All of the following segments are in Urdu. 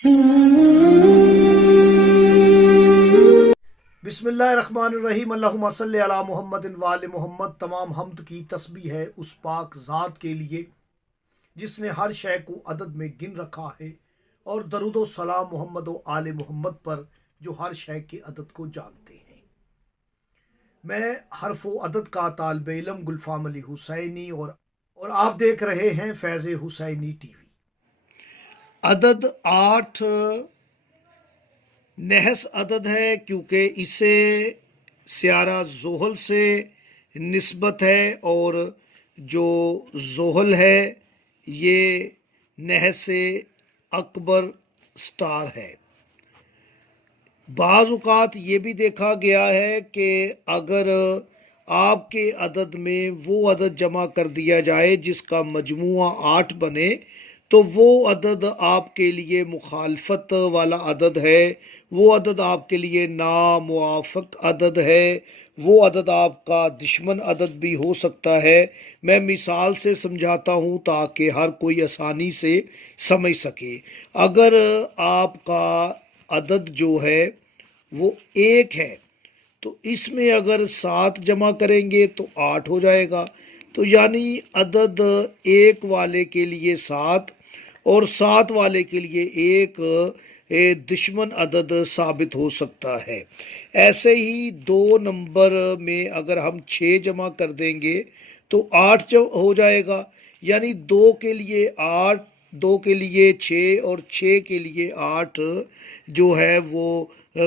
بسم اللہ الرحمن الرحیم، اللہم صلی علی محمد وآل محمد۔ تمام حمد کی تسبیح ہے اس پاک ذات کے لیے جس نے ہر شے کو عدد میں گن رکھا ہے، اور درود و سلام محمد و آل محمد پر جو ہر شے کے عدد کو جانتے ہیں۔ میں حرف و عدد کا طالب علم گلفام علی حسینی اور آپ دیکھ رہے ہیں فیض حسینی ٹی وی۔ عدد 8 نحس عدد ہے کیونکہ اسے سیارہ زحل سے نسبت ہے، اور جو زحل ہے یہ نحس اکبر سٹار ہے۔ بعض اوقات یہ بھی دیکھا گیا ہے کہ اگر آپ کے عدد میں وہ عدد جمع کر دیا جائے جس کا مجموعہ 8 بنے تو وہ عدد آپ کے لیے مخالفت والا عدد ہے، وہ عدد آپ کے لیے ناموافق عدد ہے، وہ عدد آپ کا دشمن عدد بھی ہو سکتا ہے۔ میں مثال سے سمجھاتا ہوں تاکہ ہر کوئی آسانی سے سمجھ سکے۔ اگر آپ کا عدد جو ہے وہ 1 ہے تو اس میں اگر 7 جمع کریں گے تو 8 ہو جائے گا، تو یعنی عدد 1 والے کے لیے 7 اور 7 والے کے لیے 1 دشمن عدد ثابت ہو سکتا ہے۔ ایسے ہی 2 نمبر میں اگر ہم 6 جمع کر دیں گے تو 8 ہو جائے گا، یعنی 2 کے لیے 8، 2 کے لیے 6 اور 6 کے لیے 8 جو ہے وہ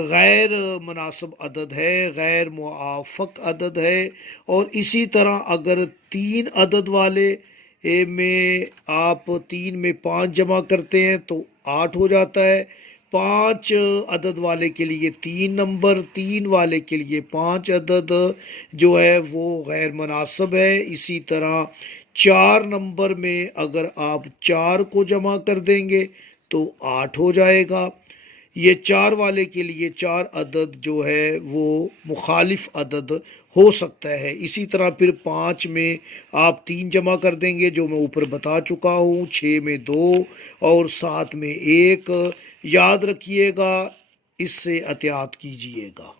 غیر مناسب عدد ہے، غیر موافق عدد ہے۔ اور اسی طرح اگر 3 عدد والے میں آپ 3 میں 5 جمع کرتے ہیں تو 8 ہو جاتا ہے۔ 5 عدد والے کے لیے 3 نمبر، 3 والے کے لیے 5 عدد جو ہے وہ غیر مناسب ہے۔ اسی طرح 4 نمبر میں اگر آپ 4 کو جمع کر دیں گے تو 8 ہو جائے گا۔ یہ 4 والے کے لیے 4 عدد جو ہے وہ مخالف عدد ہو سکتا ہے۔ اسی طرح پھر 5 میں آپ 3 جمع کر دیں گے جو میں اوپر بتا چکا ہوں، 6 میں 2 اور 7 میں 1۔ یاد رکھیے گا، اس سے احتیاط کیجیے گا۔